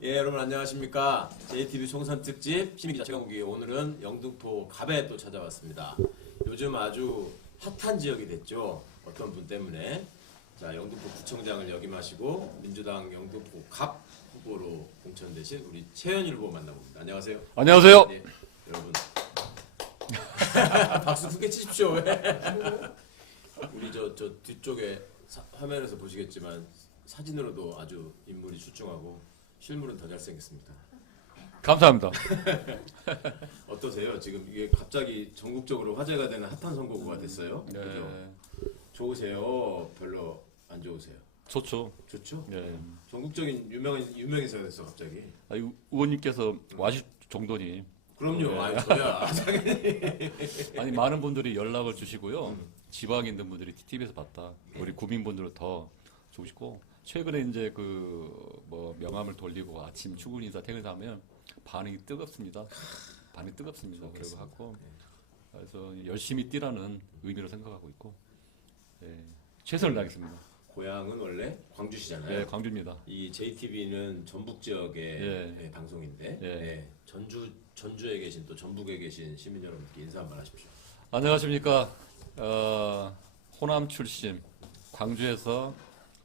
예, 여러분 안녕하십니까. JTB 총선 특집 시민기자 최강욱이 오늘은 영등포 갑에 또 찾아왔습니다. 요즘 아주 핫한 지역이 됐죠. 어떤 분 때문에. 자, 영등포 구청장을 역임하시고 민주당 영등포 갑 후보로 공천되신 우리 최현일 후보 만나봅니다. 안녕하세요. 안녕하세요. 네, 여러분. 박수 크게 치십시오. 우리 저 뒤쪽에 화면에서 보시겠지만 사진으로도 아주 인물이 출중하고 실물은 더 잘생겼습니다. 감사합니다. 어떠세요? 지금 이게 갑자기 전국적으로 화제가 되는 핫한 선거구가 됐어요. 네, 그죠? 좋으세요? 별로 안 좋으세요? 좋죠. 좋죠? 네. 전국적인 유명인사가 됐어 갑자기. 의원님께서 와실 정도니. 그럼요. 네. 아니 저야 당연히. 아니 많은 분들이 연락을 주시고요. 지방에 있는 분들이 TV에서 봤다. 우리 구민분들은 더 좋으시고 최근에 이제 그 뭐 명함을 돌리고 아침 출근 인사 퇴근하면 반응이 뜨겁습니다. 반응이 뜨겁습니다. 그리고 하고 그래서 열심히 뛰라는 의미로 생각하고 있고 최선을 다하겠습니다. 고향은 원래 광주시잖아요. 네, 광주입니다. 이 JTB는 전북 지역의 예. 방송인데 예. 전주에 계신 또 전북에 계신 시민 여러분께 인사 한번 하십시오. 안녕하십니까. 호남 출신, 광주에서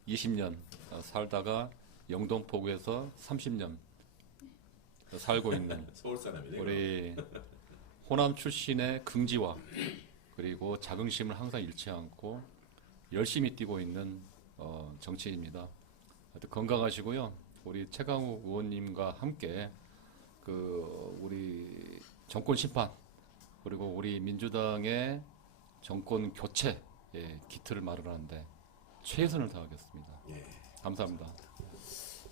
20년 살다가 영동포구에서 30년 살고 있는 서울 사람이네. 우리 호남 출신의 긍지와 그리고 자긍심을 항상 잃지 않고 열심히 뛰고 있는 정치인입니다. 하여튼 건강하시고요. 우리 최강욱 의원님과 함께 그 우리 정권 심판 그리고 우리 민주당의 정권 교체 기틀을 마련하는데 최선을 다하겠습니다. 예. 감사합니다.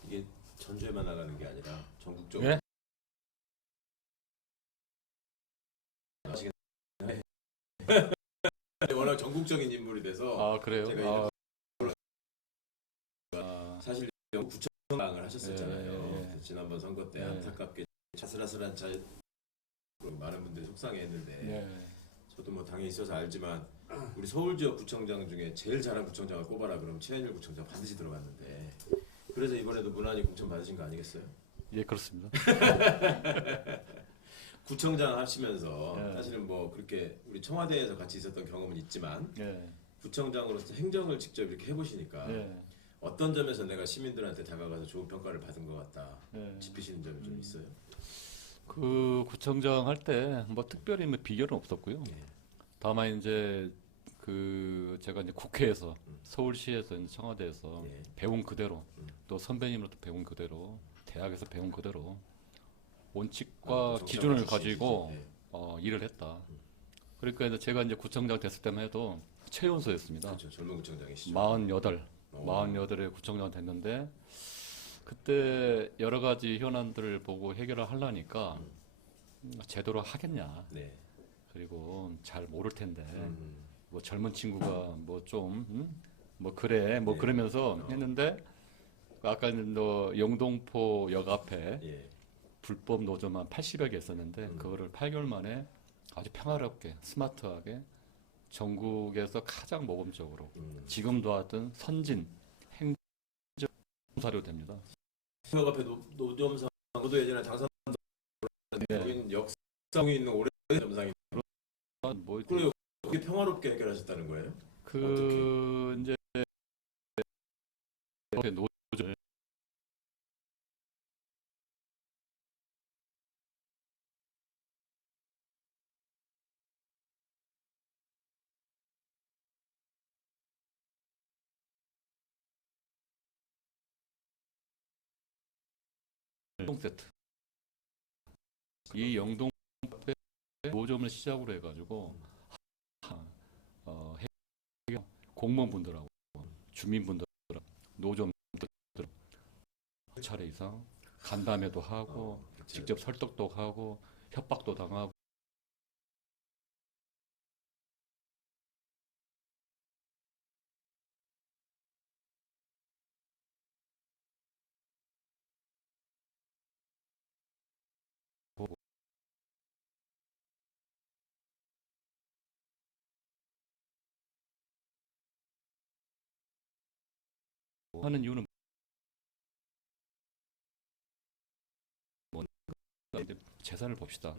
이게 전주에만 나가는 게 아니라 전국적으로. 예? 워낙 전국적인 인물이 돼서 아 그래요? 제가 아, 사실 구청장을 하셨었잖아요. 예. 그래서 지난번 선거 때 예. 안타깝게 아슬아슬한 차 많은 분들이 속상해했는데 네. 저도 뭐 당에 있어서 알지만 우리 서울 지역 구청장 중에 제일 잘한 구청장을 꼽아라 그러면 최현일 구청장 반드시 들어갔는데 그래서 이번에도 무난히 공천 받으신 거 아니겠어요? 예 그렇습니다. 구청장 하시면서 예. 사실은 뭐 그렇게 우리 청와대에서 같이 있었던 경험은 있지만 예. 구청장으로서 행정을 직접 이렇게 해보시니까 예. 어떤 점에서 내가 시민들한테 다가가서 좋은 평가를 받은 것 같다 예. 짚으시는 점이 좀 있어요? 그 구청장 할 때 뭐 특별히 뭐 비결은 없었고요. 예. 다만 이제 그 제가 이제 국회에서 서울시에서 이제 청와대에서 예. 배운 그대로 또 선배님으로부터 배운 그대로 대학에서 배운 그대로 원칙과 정치학과 기준을 출신이시죠? 가지고 예. 일을 했다. 그러니까 이제 제가 이제 구청장 됐을 때만 해도 최연소였습니다. 그렇죠. 젊은 구청장이시죠. 48에 구청장 됐는데 그때 여러 가지 현안들을 보고 해결을 하려니까 제대로 하겠냐. 네. 그리고 잘 모를 텐데 음. 뭐 젊은 친구가 뭐 좀 뭐 그래 뭐 네. 그러면서 했는데 아까 너 영동포 역 앞에 예. 불법 노조만 80여 개 있었는데 그거를 8개월 만에 아주 평화롭게 스마트하게 전국에서 가장 모범적으로 지금도 하던 선진 행정 사료 됩니다. 역 앞에 노점상 저도 예전에 당선 네. 여기는 역사성이 있는 오래된 점상인데 뭐 그리고 그게 평화롭게 해결하셨다는 거예요? 그 이제 노조 세트 이 영동 앞에 노점을 시작으로 해가지고 공무원분들하고 주민분들 노점들 차례 이상 간담회도 하고 그치. 직접 설득도 하고 협박도 당하고 하는 이유는 이제 재산을 봅시다.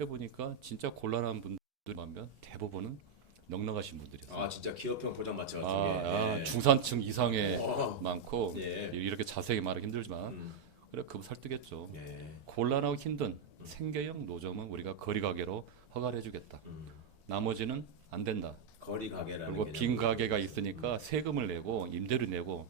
해보니까 진짜 곤란한 분들 보면 대부분은 넉넉하신 분들이었어요. 아 진짜 기업형 포장마차 같은 게. 중산층 이상의 어. 많고 예. 이렇게 자세히 말하기 힘들지만 그래 그분 설득했죠. 예. 곤란하고 힘든 생계형 노점은 우리가 거리 가게로 허가를 해주겠다. 나머지는 안 된다. 거리 가게라는 그리고 빈 개념으로. 가게가 있으니까 세금을 내고 임대료 내고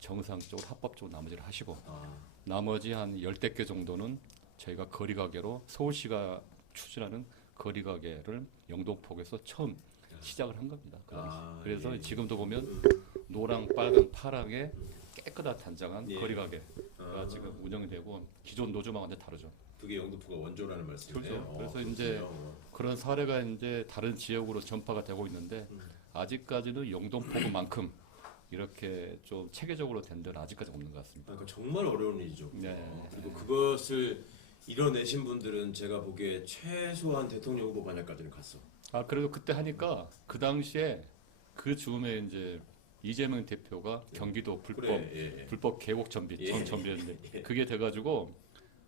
정상적으로 합법적으로 나머지를 하시고 아, 나머지 한 10개 정도는 저희가 거리 가게로 서울시가 추진하는 거리 가게를 영등포구에서 처음 시작을 한 겁니다. 아, 그래서 예. 지금도 보면 노랑, 빨강, 파랑의 깨끗한 단장한 예. 거리 가게가 지금 운영이 되고 기존 노점하고 완전 다르죠. 그게 영등포가 원조라는 말씀이네요. 그렇죠. 그래서 그렇군요. 이제 그런 사례가 이제 다른 지역으로 전파가 되고 있는데 아직까지는 영등포구만큼 이렇게 좀 체계적으로 된 데는 아직까지 없는 것 같습니다. 그러니까 정말 어려운 일이죠. 네. 그리고 그것을 이뤄내신 분들은 제가 보기에 최소한 대통령 후보 반열까지는 갔어. 아 그래도 그때 하니까 그 당시에 그 즈음에 이제 이재명 대표가 경기도 불법 그래, 예. 불법 계곡 정비 예. 전 정비였는데 그게 돼가지고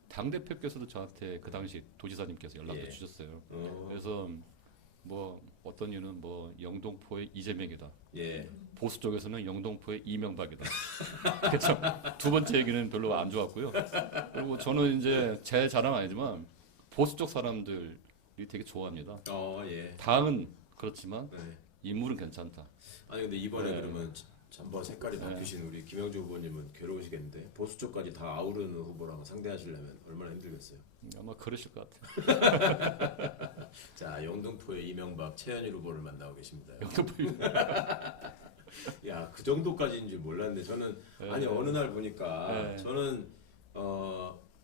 당 대표께서도 저한테 그 당시 도지사님께서 연락도 예. 주셨어요. 어, 그래서 뭐 어떤 이유는 뭐 영등포의 이재명이다. 예. 보수 쪽에서는 영등포의 이명박이다. 그렇죠. 두 번째 얘기는 별로 안 좋았고요. 그리고 저는 이제 제 자랑 아니지만 보수 쪽 사람들이 되게 좋아합니다. 예. 당은 그렇지만 네. 인물은 괜찮다. 아니 근데 이번에 네. 그러면 잠바 색깔이 바뀌신 우리 김영주 후보님은 괴로우시겠는데 보수 쪽까지 다 아우르는 후보랑 상대하시려면 얼마나 힘들겠어요. 아마 그러실 것 같아요. 자 영등포의 이명박 최현일 후보를 만나고 계십니다. 영등포 야 그 정도까지인 줄 몰랐는데 저는 네. 아니 어느 날 보니까 네. 저는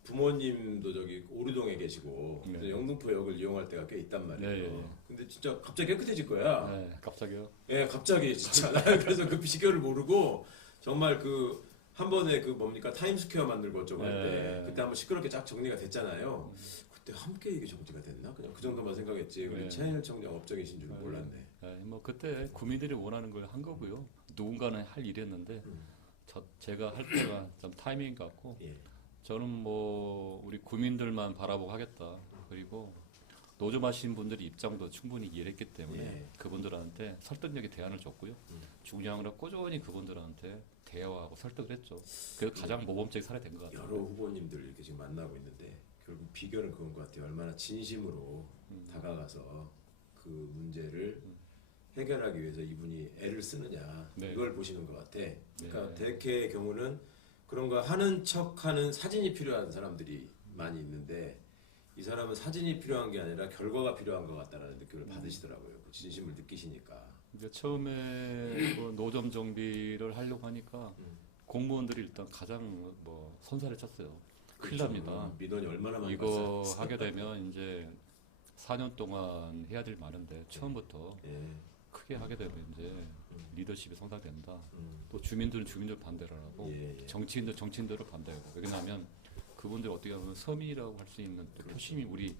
부모님도 저기 오류동에 계시고 네. 영등포역을 이용할 때가 꽤 있단 말이에요. 네, 네. 근데 진짜 갑자기 깨끗해질 거야. 네, 갑자기요. 예, 갑자기 진짜 나는 그래서 그 비결을 모르고 정말 그 한 번에 그 뭡니까 타임스퀘어 만들고 어쩌고 할 때 네. 그때 한번 시끄럽게 쫙 정리가 됐잖아요. 그때 함께 이게 정리가 됐나? 그냥 그 정도만 생각했지. 우리 네. 최현일 청장 업적이신 줄은 네. 몰랐네. 네, 뭐 그때 국민들이 원하는 걸 한 거고요. 누군가는 할 일이었는데 제가 할 때가 좀 타이밍 같고 예. 저는 뭐 우리 국민들만 바라보고 하겠다. 그리고 노점하신 분들의 입장도 충분히 이해했기 때문에 예. 그분들한테 설득력의 대안을 줬고요. 중요한 건 꾸준히 그분들한테 대화하고 설득을 했죠. 그게 가장 모범적인 사례 된 것 같아요. 여러 후보님들 이렇게 지금 만나고 있는데 결국 비결은 그건 것 같아요. 얼마나 진심으로 다가가서 그 문제를 해결하기 위해서 이분이 애를 쓰느냐 네. 이걸 보시는 것 같아. 그러니까 네. 대개의 경우는 그런 거 하는 척하는 사진이 필요한 사람들이 많이 있는데 이 사람은 사진이 필요한 게 아니라 결과가 필요한 것 같다라는 느낌을 받으시더라고요. 그 진심을 느끼시니까. 이제 처음에 뭐 노점 정비를 하려고 하니까 공무원들이 일단 가장 뭐 선사를 쳤어요. 큰일 그렇죠. 납니다. 민원이 얼마나 많이 이거 왔어요. 하게 되면 이제 4년 동안 해야 될 많은데 처음부터 예. 크게 하게 되면 이제 리더십이 성장된다. 음. 또 주민들은 주민들 반대를 하고 예, 예. 정치인들은 반대하고 왜냐하면 그분들 어떻게 보면 서민이라고 할 수 있는 또 표심이 우리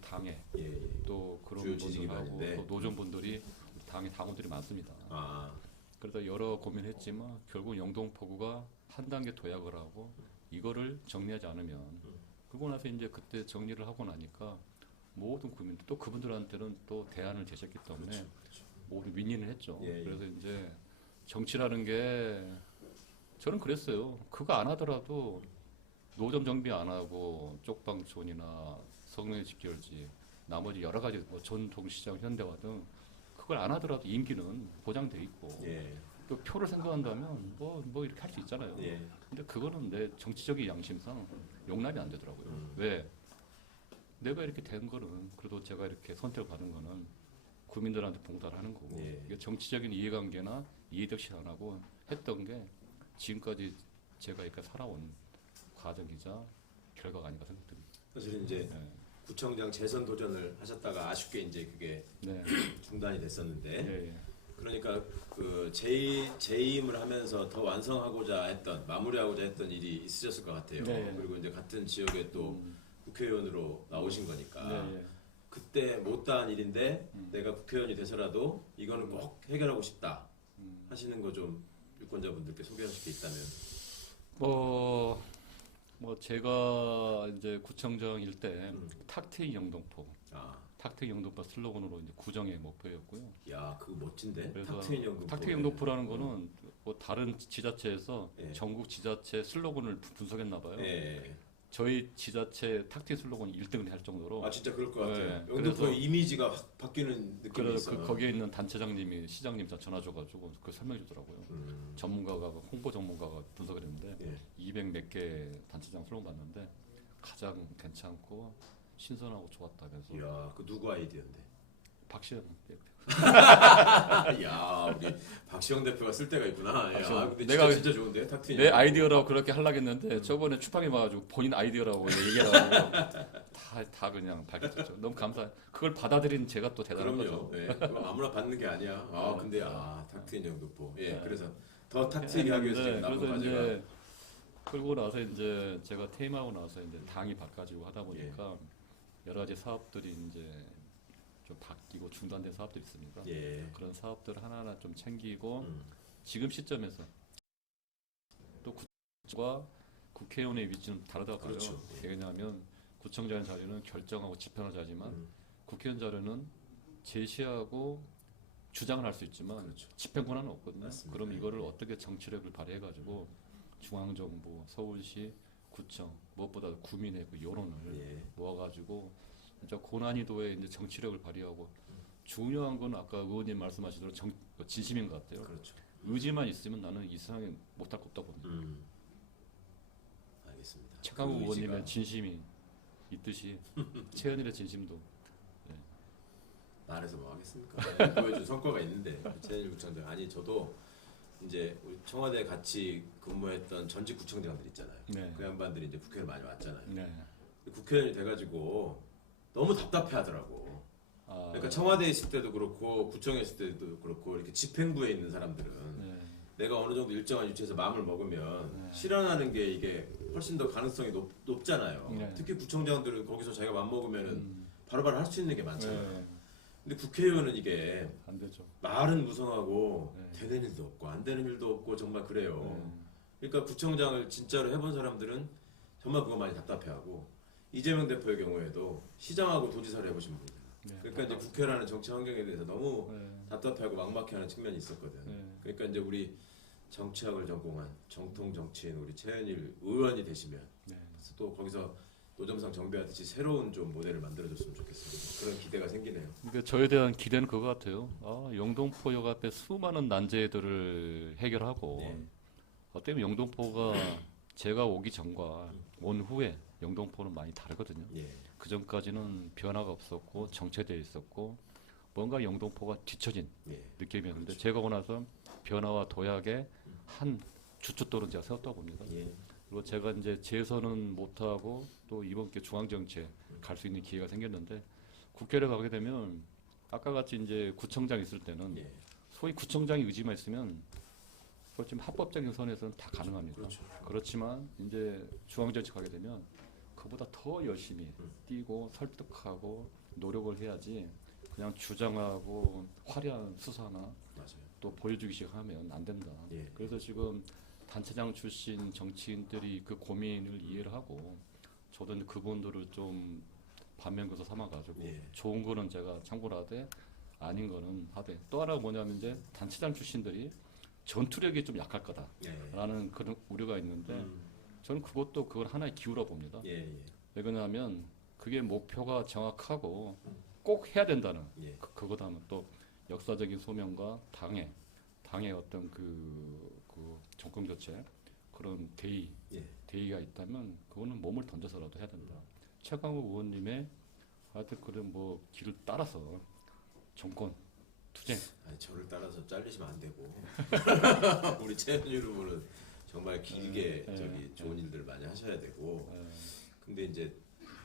당에 예, 예. 또 그런 주요 지지 분들하고 기반인데. 또 노점분들이 우리 당의 당원들이 많습니다. 아, 그래서 여러 고민했지만 결국 영등포구가 한 단계 도약을 하고 이거를 정리하지 않으면 그러고 나서 이제 그때 정리를 하고 나니까 모든 국민들 또 그분들한테는 또 대안을 제시했기 때문에 그렇죠. 모두 윈윈을 했죠. 예, 예. 그래서 이제 정치라는 게 저는 그랬어요. 그거 안 하더라도 노점 정비 안 하고 쪽방촌이나 성명의 집결지 나머지 여러 가지 뭐 전통시장 현대화 등 그걸 안 하더라도 임기는 보장돼 있고 예, 또 표를 생각한다면 뭐 이렇게 할 수 있잖아요. 예. 근데 그거는 내 정치적인 양심상 용납이 안 되더라고요. 음. 왜? 내가 이렇게 된 거는 그래도 제가 이렇게 선택을 받은 거는 국민들한테 봉사를 하는 거고 예. 이게 정치적인 이해관계나 이해득실 안 하고 했던 게 지금까지 제가 이렇게 살아온 과정이자 결과가 아닌가 생각됩니다. 사실 이제 네. 구청장 재선 도전을 하셨다가 아쉽게 이제 그게 네. 중단이 됐었는데 예, 예. 그러니까 그 재임을 하면서 더 완성하고자 했던 마무리하고자 했던 일이 있으셨을 것 같아요. 네. 그리고 이제 같은 지역에 또 국회의원으로 나오신 거니까 네, 예. 그때 못다한 일인데 내가 국회의원이 돼서라도 이거는 꼭 해결하고 싶다 하시는 거 좀 유권자분들께 소개하실 게 있다면. 뭐 뭐 제가 이제 구청장일 때 음. 탁트인 영등포, 아, 탁트인 영등포 슬로건으로 이제 구정의 목표였고요. 야, 그거 멋진데? 그래서 탁트인 영등포. 탁트인 영등포라는 거는 뭐 다른 지자체에서 예. 전국 지자체 슬로건을 분석했나 봐요. 예. 저희 지자체 탁트인 슬로건이 1등을 할 정도로 아, 진짜 그럴 것 같아요. 네, 영등포의 그래서- 이미지가 확 바뀌는 느낌이 그래서 있어. 거기에 있는 단체장님이 시장님 전화 줘가지고 그 설명해 주더라고요. 전문가가 홍보 전문가가 분석을 했는데 예. 200 몇 개 단체장 슬로건 봤는데 가장 괜찮고 신선하고 좋았다면서 이야, 그 누구 아이디어인데? 박시영 야, 우리 박시영 대표가 쓸 때가 있구나. 야, 박시영. 근데 내가 진짜 좋은데 탁트인. 내 아이디어라고 그렇게 하려고 했는데 저번에 추방이 와가지고 본인 아이디어라고 얘기하고 다 그냥 밝혔죠. 너무 감사. 그걸 받아들인 제가 또 대단한 그럼요. 거죠. 예. 그거 아무나 받는 게 아니야. 아, 네. 근데 탁트인 영등포. 예. 네. 그래서 더 탁트하게 하기 위해서 지금 남은 그래서 과제가. 이제 끌고 나서 이제 제가 퇴임하고 나서 이제 당이 바꿔지고 하다 보니까 여러 가지 사업들이 이제 좀 바뀌고 중단된 사업들이 있습니다. 예. 그런 사업들 하나하나 좀 챙기고 음. 지금 시점에서 또 구청과 국회의원의 위치는 다르다고 봐요. 그렇죠. 왜냐하면 구청장 자리는 결정하고 집행하는 자리지만 음. 국회의원 자리는 제시하고 주장을 할 수 있지만 그렇죠. 집행 권한은 없거든요. 맞습니다. 그럼 이거를 예. 어떻게 정치력을 발휘해가지고 중앙정부, 서울시, 구청, 무엇보다 구민의 그 여론을 예. 모아가지고 진짜 고난이도의 이제 정치력을 발휘하고 중요한 건 아까 의원님 말씀하신 대로 진심인 것 같아요. 그렇죠. 의지만 있으면 나는 이 세상에 못할 거 없다 봅니다. 알겠습니다. 최강욱 그 의원님의 의지가- 진심이 있듯이 최현일의 진심도 말해서 뭐 하겠습니까? 네, 보여준 성과가 있는데 최현일 구청장 아니 저도 이제 우리 청와대 같이 근무했던 전직 구청장들 있잖아요. 네. 그 양반들이 이제 국회를 많이 왔잖아요. 네. 국회의원이 돼가지고 너무 답답해하더라고. 아, 그러니까 청와대에 있을 때도 그렇고 구청에 있을 때도 그렇고 이렇게 집행부에 있는 사람들은 네. 내가 어느 정도 일정한 위치에서 마음을 먹으면 네. 실현하는 게 이게 훨씬 더 가능성이 높잖아요. 네. 특히 구청장들은 거기서 자기가 맘 먹으면은 음, 바로바로 할 수 있는 게 많잖아요. 네. 근데 국회의원은 이게 안 되죠. 말은 무성하고 네. 되는 일도 없고 안 되는 일도 없고 정말 그래요. 네. 그러니까 구청장을 진짜로 해본 사람들은 정말 그거 많이 답답해하고 이재명 대표의 경우에도 시장하고 도지사를 해보신 분들. 네. 그러니까 이제 국회라는 정치 환경에 대해서 너무 네. 답답해하고 막막해하는 측면이 있었거든. 네. 그러니까 이제 우리 정치학을 전공한 정통 정치인 우리 최현일 의원이 되시면 네. 또 거기서 노점상 정비하듯이 새로운 좀 모델을 만들어줬으면 좋겠습니다. 그런 기대가 생기네요. 그러니까 저에 대한 기대는 그거 같아요. 영등포역 앞에 수많은 난제들을 해결하고 네. 어때면 영등포가 제가 오기 전과 온 후에 영등포는 많이 다르거든요. 예. 그 전까지는 변화가 없었고 정체되어 있었고 뭔가 영등포가 뒤처진 예. 느낌이었는데 그렇죠. 제가 오고 나서 변화와 도약의 한 주춧돌은 제가 세웠다고 봅니다. 예. 그리고 제가 이제 재선은 못하고 또 이번 게 중앙정치에 갈 수 있는 기회가 생겼는데 국회를 가게 되면 아까 같이 이제 구청장 있을 때는 예. 소위 구청장의 의지만 있으면 솔직히 합법적인 선에서는 다 가능합니다. 그렇죠. 그렇지만 이제 중앙정치 가게 되면 그보다 더 열심히 뛰고 설득하고 노력을 해야지 그냥 주장하고 화려한 수사나 맞아요. 또 보여주기식 하면 안 된다. 예. 그래서 지금 단체장 출신 정치인들이 그 고민을 이해를 하고 저도 이제 그분들을 좀 반면교사 삼아가지고 예. 좋은 거는 제가 참고를 하되 아닌 거는 하되 또 하나가 뭐냐면 이제 단체장 출신들이 전투력이 좀 약할 거다라는 예. 그런 우려가 있는데 저는 그것도 그걸 하나의 기우라 봅니다. 예. 예. 왜 그러냐면 그게 목표가 정확하고 꼭 해야 된다는 예. 그거다면 또 역사적인 소명과 당의 어떤 그 정권 교체 그런 예. 대의가 있다면 그거는 몸을 던져서라도 해야 된다. 최강욱 의원님의 하여튼 그런 뭐 길을 따라서 정권 투쟁. 아니 저를 따라서 잘리시면 안 되고 우리 최현일 후보는 정말 길게 네, 저기 네. 좋은 일들 많이 하셔야 되고 에, 근데 이제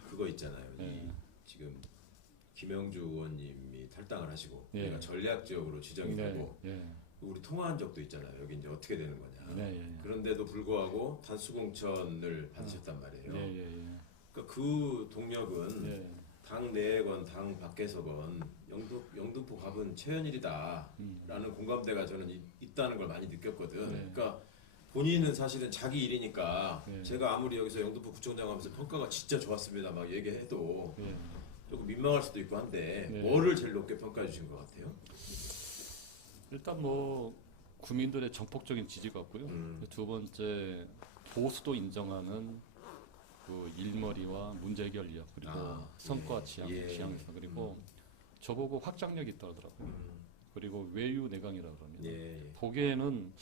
그거 있잖아요. 이 네. 지금 김영주 의원님이 탈당을 하시고 예. 우리가 전략 지역으로 지정이 되고 예, 우리 통화한 적도 있잖아요. 여기 이제 어떻게 되는 거냐. 네, 예, 그런데도 불구하고 단수공천을 받으셨단 말이에요. 예, 예, 그러니까 그 동력은 예, 당 내건 당 밖에서건 영등포 갑은 최현일이다라는 음, 공감대가 저는 있다는 걸 많이 느꼈거든. 네. 그러니까 본인은 사실은 자기 일이니까 네. 제가 아무리 여기서 영등포 구청장 하면서 평가가 진짜 좋았습니다 막 얘기해도 예. 조금 민망할 수도 있고 한데 네. 뭐를 제일 높게 평가해 주신 것 같아요? 일단 뭐 국민들의 전폭적인 지지가 없고요. 두 번째 보수도 인정하는 그 일머리와 문제 해결력 그리고 성과 예. 지향성 그리고 저보고 확장력이 있다 그러더라고요. 그리고 외유 내강이라고 그럽니다. 예. 보기에는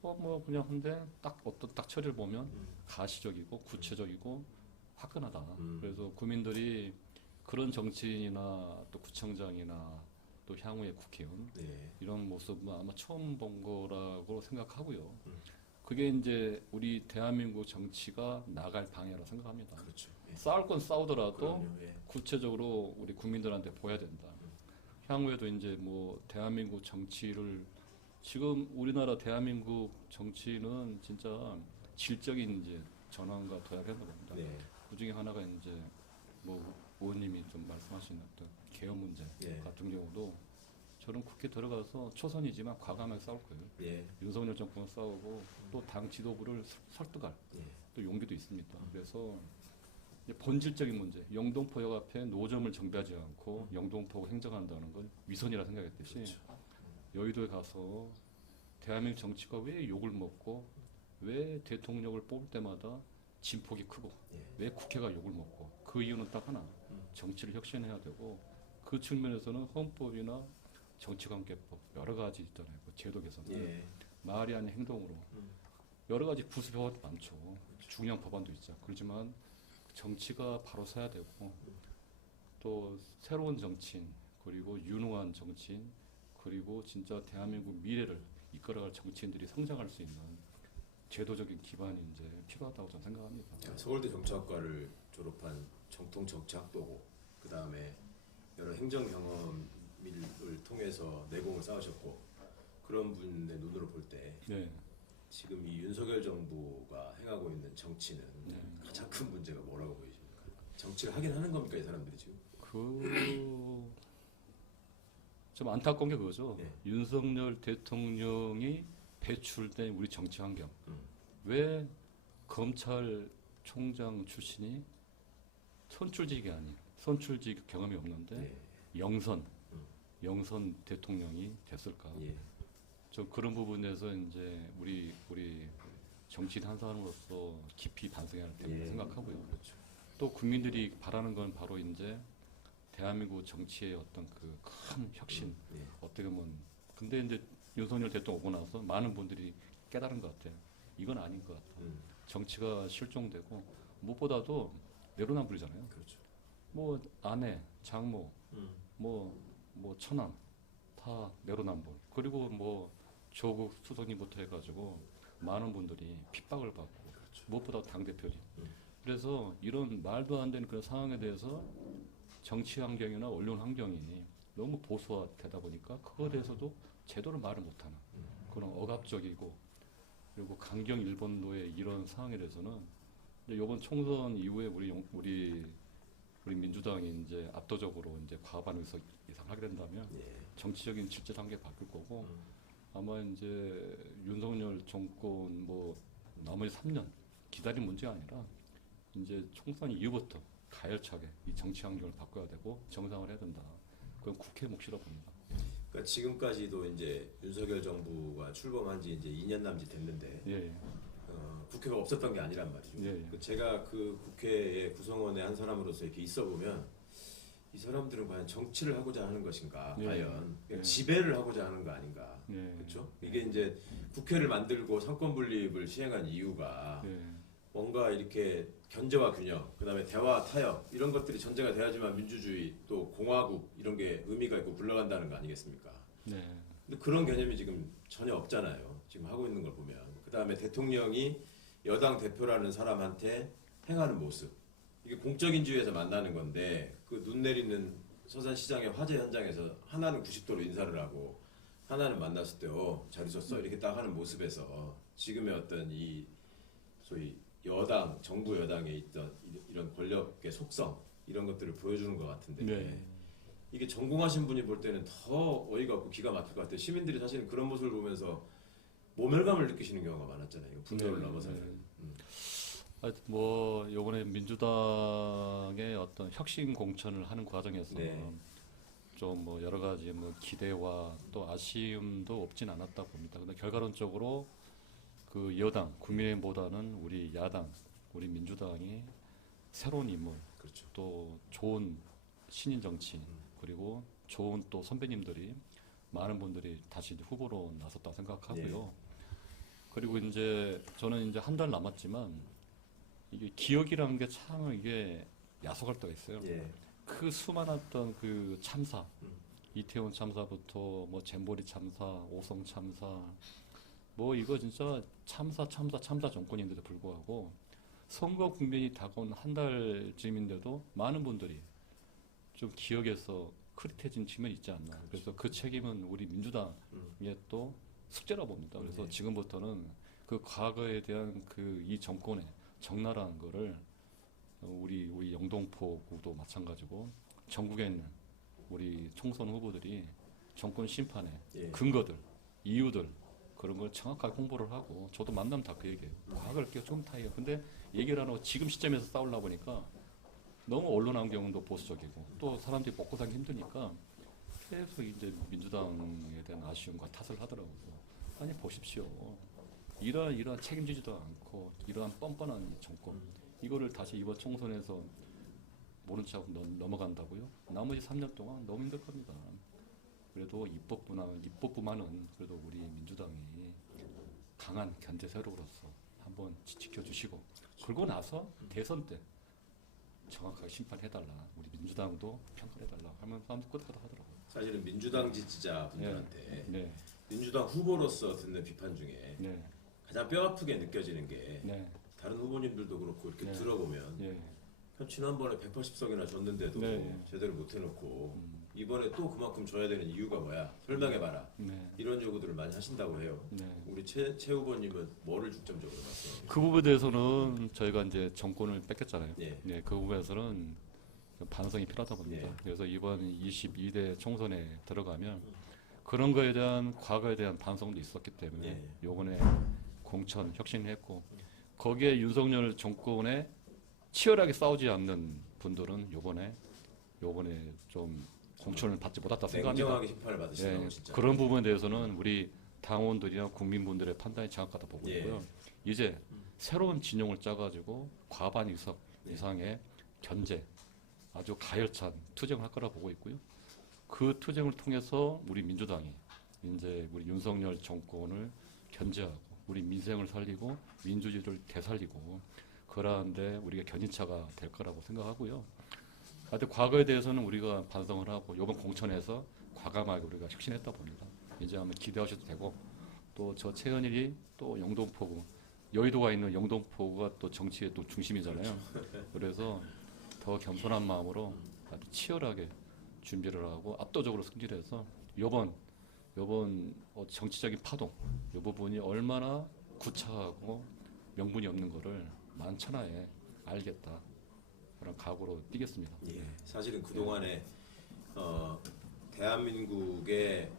뭐 그냥 한데 딱 어떤 딱 처리를 보면 가시적이고 구체적이고 화끈하다. 그래서 국민들이 그런 정치인이나 또 구청장이나 또 향후의 국회의원 네. 이런 모습은 아마 처음 본 거라고 생각하고요. 그게 이제 우리 대한민국 정치가 나갈 방향이라고 생각합니다. 그렇죠. 예. 싸울 건 싸우더라도 그럼요. 예. 구체적으로 우리 국민들한테 보여야 된다. 향후에도 이제 뭐 대한민국 정치를 지금 우리나라 대한민국 정치는 진짜 질적인 이제 전환과 도약을 한다고 봅니다. 네. 그 중에 하나가 이제 뭐 의원님이 좀 말씀하신 어떤 개헌 문제 예. 같은 경우도 저는 국회 들어가서 초선이지만 과감하게 싸울 거예요. 예. 윤석열 정권을 싸우고 또 당 지도부를 설득할 예. 또 용기도 있습니다. 그래서 이제 본질적인 문제, 영동포역 앞에 노점을 정비하지 않고 영동포구 행정한다는 건 위선이라 생각했듯이 그렇죠. 여의도에 가서 대한민국 정치가 왜 욕을 먹고 왜 대통령을 뽑을 때마다 진폭이 크고 예. 왜 국회가 욕을 먹고 그 이유는 딱 하나 정치를 혁신해야 되고 그 측면에서는 헌법이나 정치관계법 여러 가지 있잖아요. 그 제도 개선 예. 말이 아닌 행동으로 여러 가지 부수 법안도 많죠. 중요한 법안도 있죠. 그렇지만 정치가 바로 서야 되고 또 새로운 정치인 그리고 유능한 정치인 그리고 진짜 대한민국 미래를 이끌어갈 정치인들이 성장할 수 있는 제도적인 기반이 이제 필요하다고 저는 생각합니다. 서울대 정치학과를 졸업한 정통 정치학도고 그 다음에 여러 행정 경험을 통해서 내공을 쌓으셨고 그런 분의 눈으로 볼 때 네. 지금 이 윤석열 정부가 행하고 있는 정치는 네. 가장 큰 문제가 뭐라고 보이십니까? 정치를 하긴 하는 겁니까 이 사람들이 지금? 좀 안타까운 게 그거죠. 예. 윤석열 대통령이 배출된 우리 정치 환경. 왜 검찰총장 출신이 선출직이 아닌 선출직 경험이 없는데 예. 영선 대통령이 됐을까? 예. 저 그런 부분에서 이제 우리 정치인 한 사람으로서 깊이 반성해야 할 때라고 예. 생각하고요. 그렇죠. 또 국민들이 바라는 건 바로 이제 대한민국 정치의 어떤 그 큰 혁신 예. 어떻게 보면 근데 이제 윤석열 대통령 오고 나서 많은 분들이 깨달은 것 같아요. 이건 아닌 것 같아. 정치가 실종되고 무엇보다도 내로남불이잖아요. 그렇죠. 뭐 아내, 장모, 음. 뭐 처남 다 내로남불. 그리고 뭐 조국 수석님부터 해가지고 많은 분들이 핍박을 받고 그렇죠. 무엇보다 당 대표님. 그래서 이런 말도 안 되는 그런 상황에 대해서 정치 환경이나 언론 환경이 너무 보수화되다 보니까 그거에 대해서도 제대로 말을 못하는 그런 억압적이고 그리고 강경 일본도의 이런 상황에 대해서는 이제 이번 총선 이후에 우리 민주당이 이제 압도적으로 이제 과반 의석 이상 하게 된다면 예. 정치적인 질제 단계 바뀔 거고 아마 이제 윤석열 정권 뭐 나머지 3년 기다린 문제가 아니라 이제 총선 이후부터 가열차게 이 정치 환경을 바꿔야 되고 정상을 해야 된다. 그건 국회 몫이라고 봅니다. 그러니까 지금까지도 이제 윤석열 정부가 출범한 지 이제 2년 남짓 됐는데 예, 국회가 없었던 게 아니란 말이죠. 예. 제가 그 국회의 구성원의 한 사람으로서 이렇게 있어 보면 이 사람들은 과연 정치를 하고자 하는 것인가, 예. 과연 그냥 예. 지배를 하고자 하는 거 아닌가, 예. 그렇죠? 이게 이제 국회를 만들고 상권 분립을 시행한 이유가 예. 뭔가 이렇게 견제와 균형, 그다음에 대화 타협 이런 것들이 전제가 돼야지만 민주주의 또 공화국 이런 게 의미가 있고 굴러간다는 거 아니겠습니까? 네. 근데 그런 개념이 지금 전혀 없잖아요. 지금 하고 있는 걸 보면. 그다음에 대통령이 여당 대표라는 사람한테 행하는 모습. 이게 공적인주의에서 만나는 건데 그 눈 내리는 서산시장의 화재 현장에서 하나는 90도로 인사를 하고 하나는 만났을 때 잘 있었어? 이렇게 딱 하는 모습에서 지금의 어떤 이 소위 여당, 정부 여당에 있던 이런 권력의 속성 이런 것들을 보여주는 것 같은데 네. 이게 전공하신 분이 볼 때는 더 어이가 없고 기가 막힐 것 같아요. 시민들이 사실은 그런 모습을 보면서 모멸감을 느끼시는 경우가 많았잖아요. 이거 분노를 네, 넘어서는. 네. 하여튼 뭐 요번에 민주당의 어떤 혁신 공천을 하는 과정에서 네. 좀 뭐 여러 가지 뭐 기대와 또 아쉬움도 없진 않았다 봅니다. 근데 결과론적으로 그 여당 국민의힘보다는 우리 야당 우리 민주당이 새로운 인물 그렇죠. 또 좋은 신인 정치 그리고 좋은 또 선배님들이 많은 분들이 다시 이제 후보로 나섰다고 생각하고요. 그리고 이제 저는 이제 한 달 남았지만 이게 기억이라는 게 참 이게 야속할 때가 있어요. 예. 그 수많았던 그 참사, 음. 이태원 참사부터 뭐 잼버리 참사, 오성 참사, 뭐 이거 진짜 참사 정권인데도 불구하고 선거 국면이 다가온 한 달쯤인데도 많은 분들이 좀 기억에서 흐릿해진 측면이 있지 않나. 그렇죠. 그래서 그 책임은 우리 민주당의 또 숙제라 봅니다. 그래서 네. 지금부터는 그 과거에 대한 그 이 정권의 적나라한 거를 우리 영동포구도 마찬가지고 전국에 있는 우리 총선 후보들이 정권 심판의 예. 근거들, 이유들 그런 걸 정확하게 홍보를 하고 저도 만나면 다 그 얘기예요. 과거를 좀 타이어. 근데 얘기를 안 하고 지금 시점에서 싸우려 보니까 너무 언론 환경도 보수적이고 또 사람들이 먹고 살기 힘드니까 계속 이제 민주당에 대한 아쉬움과 탓을 하더라고요. 아니 보십시오. 이러한 책임지지도 않고 이러한 뻔뻔한 이 정권 이거를 다시 이번 총선에서 모른 척하고 넘어간다고요? 나머지 3년 동안 너무 힘들 겁니다. 그래도 입법부만은 그래도 우리 민주당이 강한 견제 세력으로서 한번 지켜주시고 그러고 나서 대선 때 정확하게 심판해달라. 우리 민주당도 평가해달라 하면 사람들이 끄덕끄덕 하더라고요. 사실은 민주당 지지자분들한테 네, 민주당 후보로서 듣는 비판 중에 네, 가장 뼈아프게 느껴지는 게 네, 다른 후보님들도 그렇고 이렇게 네. 들어보면 예, 현 지난번에 180석이나 줬는데도 네. 제대로 못 해놓고 이번에 또 그만큼 줘야 되는 이유가 뭐야? 설명해봐라. 네, 이런 요구들을 많이 하신다고 해요. 네. 우리 최 후보님은 뭐를 중점적으로 말씀하세요? 그 부분에 대해서는 저희가 이제 정권을 뺏겼잖아요. 예. 네, 그 부분에서는 반성이 필요하다 봅니다. 예. 그래서 이번 22대 총선에 들어가면 그런 거에 대한 과거에 대한 반성도 있었기 때문에 예. 요번에 공천 혁신했고 거기에 윤석열 정권에 치열하게 싸우지 않는 분들은 요번에 좀 공천을 받지 못했다 생각합니다. 냉정하게 심판을 받으시라고 예, 진짜. 그런 부분에 대해서는 우리 당원들이나 국민분들의 판단이 정확하다 보고 예. 있고요. 이제 새로운 진영을 짜가지고 과반 의석 예. 이상의 견제, 아주 가열찬 투쟁을 할 거라 보고 있고요. 그 투쟁을 통해서 우리 민주당이 이제 우리 윤석열 정권을 견제하고 우리 민생을 살리고 민주주의를 되살리고 그러한데 우리가 견인차가 될 거라고 생각하고요. 하여튼 과거에 대해서는 우리가 반성을 하고 이번 공천에서 과감하게 우리가 혁신했다 봅니다. 이제 한번 기대하셔도 되고 또 저 최은일이 또 영동포구 여의도가 있는 영동포구가 또 정치의 또 중심이잖아요. 그래서 더 겸손한 마음으로 아주 치열하게 준비를 하고 압도적으로 승리를 해서 이번 정치적인 파동 이 부분이 얼마나 구차하고 명분이 없는 거를 만천하에 알겠다 그런 각오로 뛰겠습니다. 예. 사실은 그 동안에 대한민국의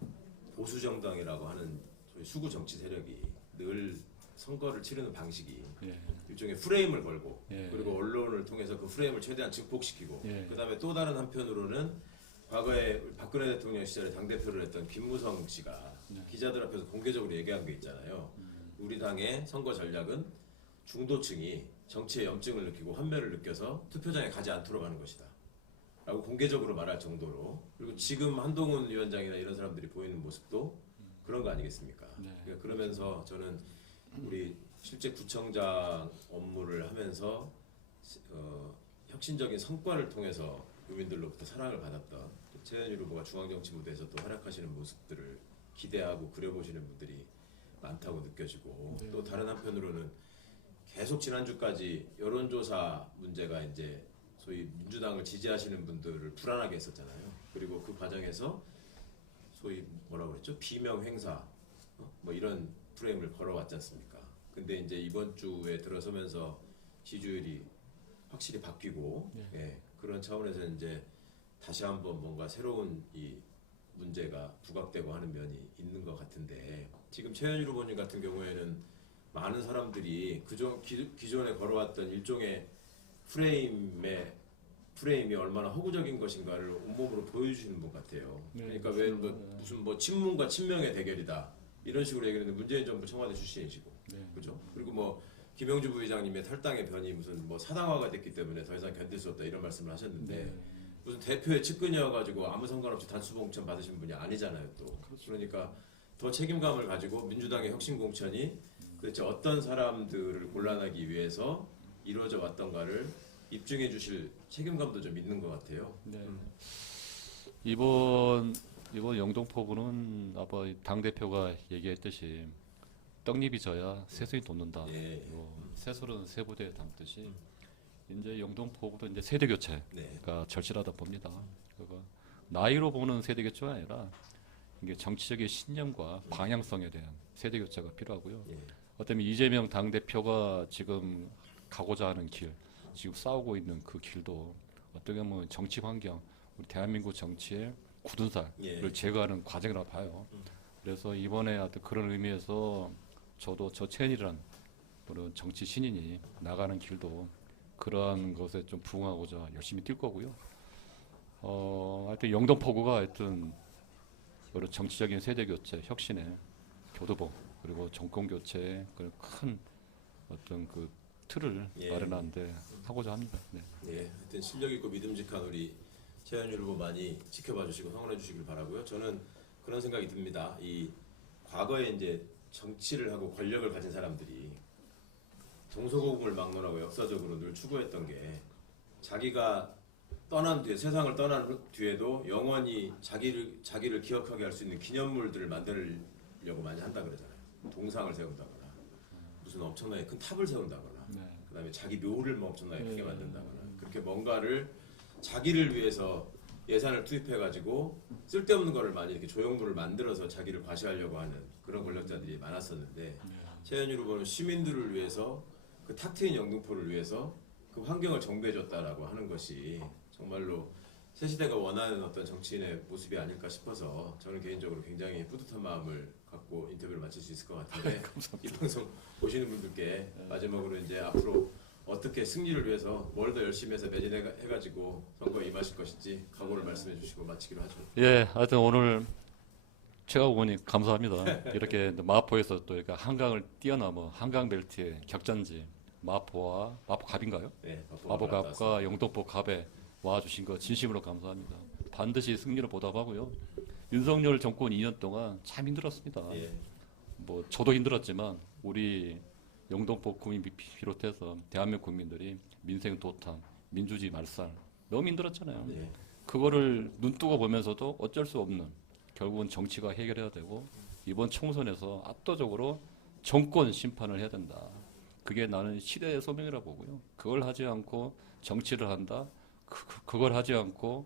보수 정당이라고 하는 소위 수구 정치 세력이 늘 선거를 치르는 방식이 예. 일종의 프레임을 걸고 예. 그리고 언론을 통해서 그 프레임을 최대한 증폭시키고 예. 그다음에 또 다른 한편으로는 과거에 박근혜 대통령 시절에 당대표를 했던 김무성 씨가 기자들 앞에서 공개적으로 얘기한 게 있잖아요. 우리 당의 선거 전략은 중도층이 정치에 염증을 느끼고 환멸을 느껴서 투표장에 가지 않도록 하는 것이다 라고 공개적으로 말할 정도로 그리고 지금 한동훈 위원장이나 이런 사람들이 보이는 모습도 그런 거 아니겠습니까? 네. 그러니까 그러면서 저는 우리 실제 구청장 업무를 하면서 혁신적인 성과를 통해서 국민들로부터 사랑을 받았던 최현일 후보가 중앙정치무대에서 또 활약하시는 모습들을 기대하고 그려보시는 분들이 많다고 느껴지고 네. 또 다른 한편으로는 계속 지난주까지 여론조사 문제가 이제 소위 민주당을 지지하시는 분들을 불안하게 했었잖아요. 그리고 그 과정에서 소위 뭐라고 그랬죠? 비명 행사 뭐 이런 프레임을 걸어왔지 않습니까? 근데 이제 이번 주에 들어서면서 지지율이 확실히 바뀌고 네. 예, 그런 차원에서 이제 다시 한번 뭔가 새로운 이 문제가 부각되고 하는 면이 있는 것 같은데 지금 최현일 후보님 같은 경우에는 많은 사람들이 기존에 걸어왔던 일종의 프레임이 얼마나 허구적인 것인가를 온몸으로 보여주시는 분 같아요. 네, 그러니까 왜 맞습니다. 무슨 뭐 친문과 친명의 대결이다 이런 식으로 얘기했는데 문재인 정부 청와대 출신이시고, 네. 그죠? 그리고 뭐 김영주 부회장님의 탈당의 변이 무슨 뭐 사당화가 됐기 때문에 더 이상 견딜 수 없다 이런 말씀을 하셨는데 네. 무슨 대표의 측근이어가지고 아무 상관없이 단수봉천 받으신 분이 아니잖아요 또. 그렇죠. 그러니까 더 책임감을 가지고 민주당의 혁신공천이 도대체 어떤 사람들을 곤란하기 위해서 이루어져 왔던가를 입증해 주실 책임감도 좀 있는 것 같아요. 네. 이번 영동포구는 아까 당 대표가 얘기했듯이 떡잎이 져야 새순이 돋는다. 예. 새술은 새부대에 담듯이 이제 영동포구도 이제 세대 교체가 네. 절실하다 봅니다. 그거 나이로 보는 세대 교체가 아니라 이게 정치적인 신념과 방향성에 대한 세대 교체가 필요하고요. 예. 어쩌면 이재명 당 대표가 지금 가고자 하는 길, 지금 싸우고 있는 그 길도 어떻게 보면 정치 환경, 우리 대한민국 정치의 굳은 살을 예. 제거하는 과정이라고 봐요. 그래서 이번에 하여튼 그런 의미에서 저도 저 최현이라는 그런 정치 신인이 나가는 길도 그러한 것에 좀 부응하고자 열심히 뛸 거고요. 하여튼 영동포구가 하여튼 그런 정치적인 세대 교체, 혁신의 교도보 그리고 정권 교체의 그런 큰 어떤 그 틀을 예. 마련하는데 하고자 합니다. 네. 예, 하여튼 실력 있고 믿음직한 우리 최현일 후보 많이 지켜봐 주시고 성원해 주시길 바라고요. 저는 그런 생각이 듭니다. 이 과거에 이제 정치를 하고 권력을 가진 사람들이 동서고금을 막론하고 역사적으로 늘 추구했던 게 자기가 떠난 뒤에 세상을 떠난 뒤에도 영원히 자기를 기억하게 할 수 있는 기념물들을 만들려고 많이 한다 그러잖아요. 동상을 세운다거나 무슨 엄청나게 큰 탑을 세운다거나 네. 그다음에 자기 묘를 뭐 엄청나게 크게 네. 만든다거나 그렇게 뭔가를 자기를 위해서 예산을 투입해가지고 쓸데없는 거를 많이 이렇게 조형물을 만들어서 자기를 과시하려고 하는 그런 권력자들이 많았었는데 최현일 후보는 시민들을 위해서 그 탁 트인 영등포를 위해서 그 환경을 정비해줬다라고 하는 것이 정말로 새 시대가 원하는 어떤 정치인의 모습이 아닐까 싶어서 저는 개인적으로 굉장히 뿌듯한 마음을 갖고 인터뷰를 마칠 수 있을 것 같은데 이 방송 보시는 분들께 마지막으로 이제 앞으로 어떻게 승리를 위해서 뭘 더 열심히 해서 매진해가지고 선거에 임하실 것인지 각오를 말씀해 주시고 마치기로 하죠. 예, 하여튼 오늘 최강 후보님 감사합니다. 이렇게 마포에서 또 이렇게 한강을 뛰어넘어 한강 벨트의 격전지 마포와 마포갑인가요? 네, 마포갑과 영등포 갑에 와주신 거 진심으로 감사합니다. 반드시 승리를 보답하고요. 윤석열 정권 2년 동안 참 힘들었습니다. 예, 뭐 저도 힘들었지만 우리 영등포 국민 비롯해서 대한민국 국민들이 민생 도탄, 민주주의 말살 너무 힘들었잖아요. 예, 그거를 눈뜨고 보면서도 어쩔 수 없는 결국은 정치가 해결해야 되고 이번 총선에서 압도적으로 정권 심판을 해야 된다. 그게 나는 시대의 소명이라고 보고요. 그걸 하지 않고 정치를 한다. 그걸 하지 않고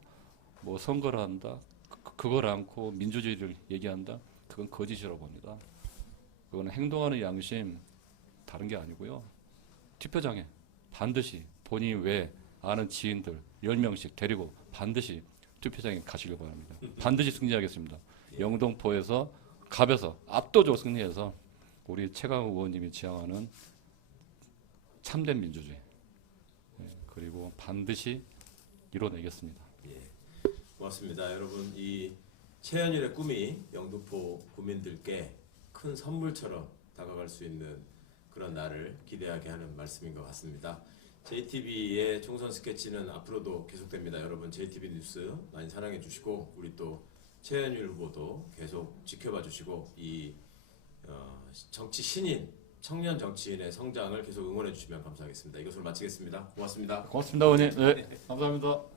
뭐 선거를 한다. 그걸 않고 민주주의를 얘기한다. 그건 거짓이라고 봅니다. 그거는 행동하는 양심 다른 게 아니고요. 투표장에 반드시 본인 외 아는 지인들 10명씩 데리고 반드시 투표장에 가시길 바랍니다. 반드시 승리하겠습니다. 영등포에서 갑에서 압도적으로 승리해서 우리 최강욱 의원님이 지향하는 참된 민주주의 그리고 반드시 이뤄내겠습니다. 예. 고맙습니다. 여러분 이 최현일의 꿈이 영등포 국민들께 큰 선물처럼 다가갈 수 있는 그런 날을 기대하게 하는 말씀인 것 같습니다. JTB의 총선 스케치는 앞으로도 계속됩니다. 여러분 JTB 뉴스 많이 사랑해 주시고 우리 또 최현일 후보도 계속 지켜봐 주시고 이 정치 신인 청년 정치인의 성장을 계속 응원해 주시면 감사하겠습니다. 이것으로 마치겠습니다. 고맙습니다. 고맙습니다, 의원님. 네, 감사합니다.